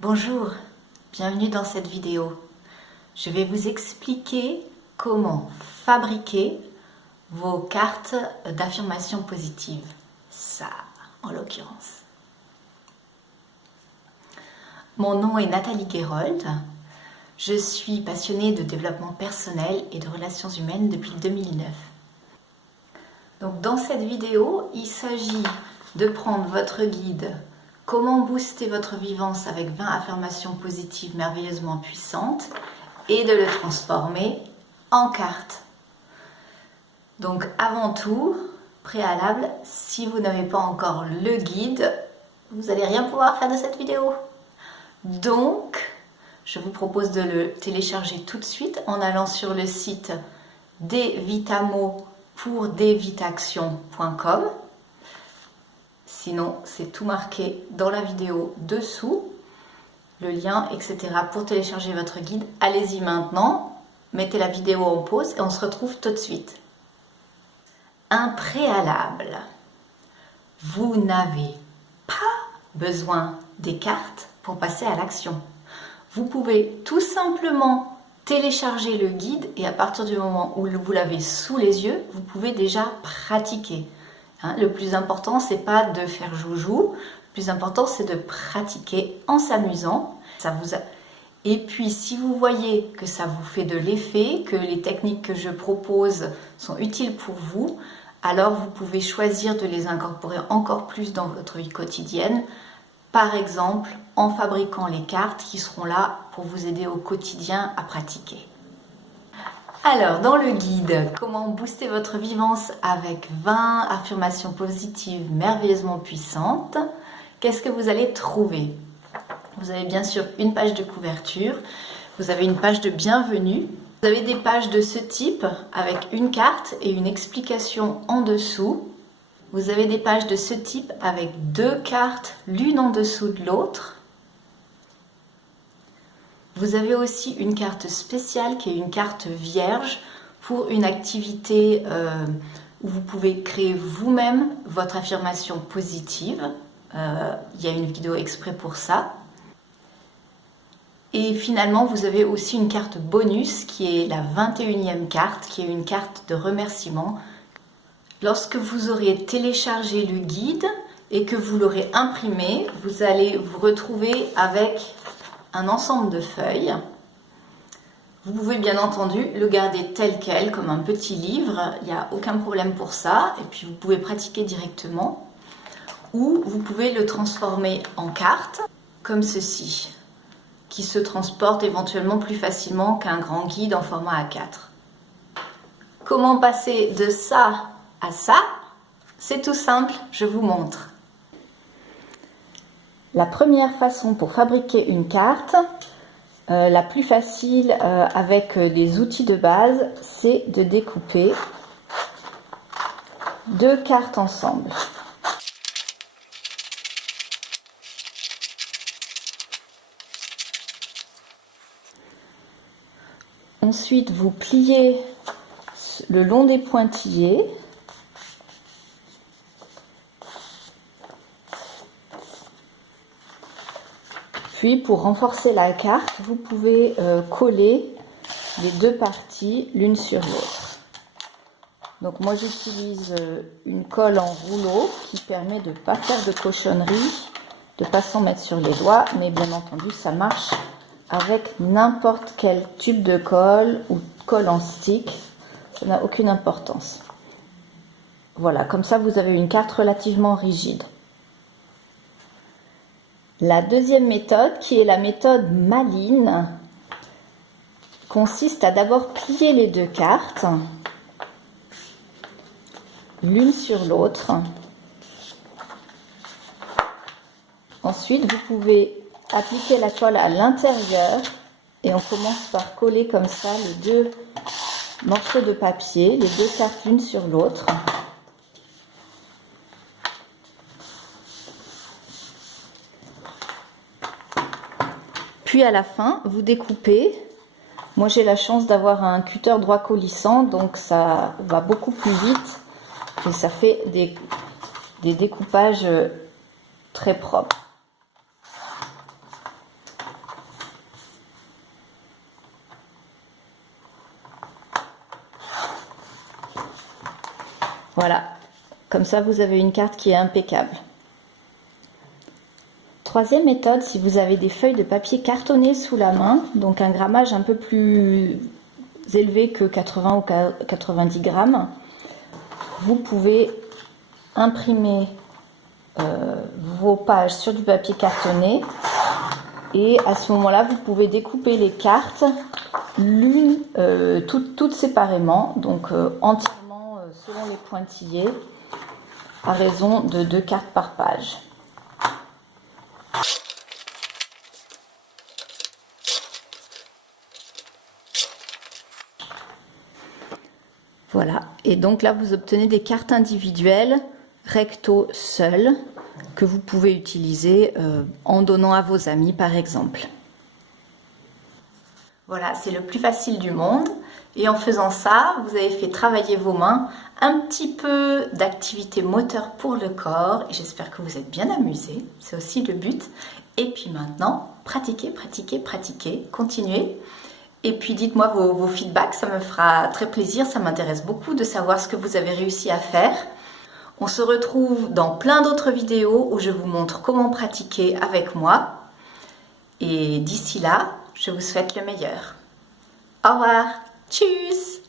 Bonjour, bienvenue dans cette vidéo. Je vais vous expliquer comment fabriquer vos cartes d'affirmation positive. Ça, en l'occurrence. Mon nom est Nathalie Gerold. Je suis passionnée de développement personnel et de relations humaines depuis 2009. Donc dans cette vidéo, il s'agit de prendre votre guide « Comment booster votre vivance avec 20 affirmations positives merveilleusement puissantes » et de le transformer en carte. Donc avant tout, préalable, si vous n'avez pas encore le guide, vous n'allez rien pouvoir faire de cette vidéo. Donc, je vous propose de le télécharger tout de suite en allant sur le site desvitamo.com. Sinon, c'est tout marqué dans la vidéo dessous, le lien, etc. pour télécharger votre guide. Allez-y maintenant, mettez la vidéo en pause et on se retrouve tout de suite. Un préalable. Vous n'avez pas besoin des cartes pour passer à l'action. Vous pouvez tout simplement télécharger le guide et à partir du moment où vous l'avez sous les yeux, vous pouvez déjà pratiquer. Le plus important, c'est pas de faire joujou. Le plus important, c'est de pratiquer en s'amusant. Et puis, si vous voyez que ça vous fait de l'effet, que les techniques que je propose sont utiles pour vous, alors vous pouvez choisir de les incorporer encore plus dans votre vie quotidienne. Par exemple, en fabriquant les cartes qui seront là pour vous aider au quotidien à pratiquer. Alors, dans le guide « Comment booster votre vivance avec 20 affirmations positives merveilleusement puissantes », qu'est-ce que vous allez trouver? Vous avez bien sûr une page de couverture, vous avez une page de bienvenue, vous avez des pages de ce type avec une carte et une explication en dessous. Vous avez des pages de ce type avec deux cartes, l'une en dessous de l'autre. Vous avez aussi une carte spéciale qui est une carte vierge pour une activité où vous pouvez créer vous-même votre affirmation positive. Il y a une vidéo exprès pour ça. Et finalement, vous avez aussi une carte bonus qui est la 21e carte, qui est une carte de remerciement. Lorsque vous aurez téléchargé le guide et que vous l'aurez imprimé, vous allez vous retrouver avec un ensemble de feuilles. Vous pouvez bien entendu le garder tel quel, comme un petit livre, il n'y a aucun problème pour ça, et puis vous pouvez pratiquer directement, ou vous pouvez le transformer en carte, comme ceci, qui se transporte éventuellement plus facilement qu'un grand guide en format A4. Comment passer de ça à ça? C'est tout simple, je vous montre. La première façon pour fabriquer une carte, la plus facile avec des outils de base, c'est de découper deux cartes ensemble. Ensuite, vous pliez le long des pointillés. Puis, pour renforcer la carte, vous pouvez coller les deux parties l'une sur l'autre. Donc moi, j'utilise une colle en rouleau qui permet de ne pas faire de cochonnerie, de ne pas s'en mettre sur les doigts, mais bien entendu, ça marche avec n'importe quel tube de colle ou colle en stick. Ça n'a aucune importance. Voilà, comme ça, vous avez une carte relativement rigide. La deuxième méthode, qui est la méthode Malines, consiste à d'abord plier les deux cartes, l'une sur l'autre. Ensuite, vous pouvez appliquer la colle à l'intérieur et on commence par coller comme ça les deux morceaux de papier, les deux cartes l'une sur l'autre. Puis à la fin, vous découpez. Moi, j'ai la chance d'avoir un cutter droit coulissant, donc ça va beaucoup plus vite et ça fait des découpages très propres. Voilà, comme ça vous avez une carte qui est impeccable. Troisième méthode, si vous avez des feuilles de papier cartonné sous la main, donc un grammage un peu plus élevé que 80 ou 90 grammes, vous pouvez imprimer vos pages sur du papier cartonné et à ce moment-là, vous pouvez découper les cartes l'une toutes séparément, donc entièrement selon les pointillés, à raison de 2 cartes par page. Voilà, et donc là vous obtenez des cartes individuelles, recto seules, que vous pouvez utiliser en donnant à vos amis par exemple. Voilà, c'est le plus facile du monde. Et en faisant ça, vous avez fait travailler vos mains, un petit peu d'activité moteur pour le corps. Et j'espère que vous êtes bien amusés, c'est aussi le but. Et puis maintenant, pratiquez, pratiquez, pratiquez, continuez. Et puis dites-moi vos feedbacks, ça me fera très plaisir, ça m'intéresse beaucoup de savoir ce que vous avez réussi à faire. On se retrouve dans plein d'autres vidéos où je vous montre comment pratiquer avec moi. Et d'ici là, je vous souhaite le meilleur. Au revoir. Tschüss.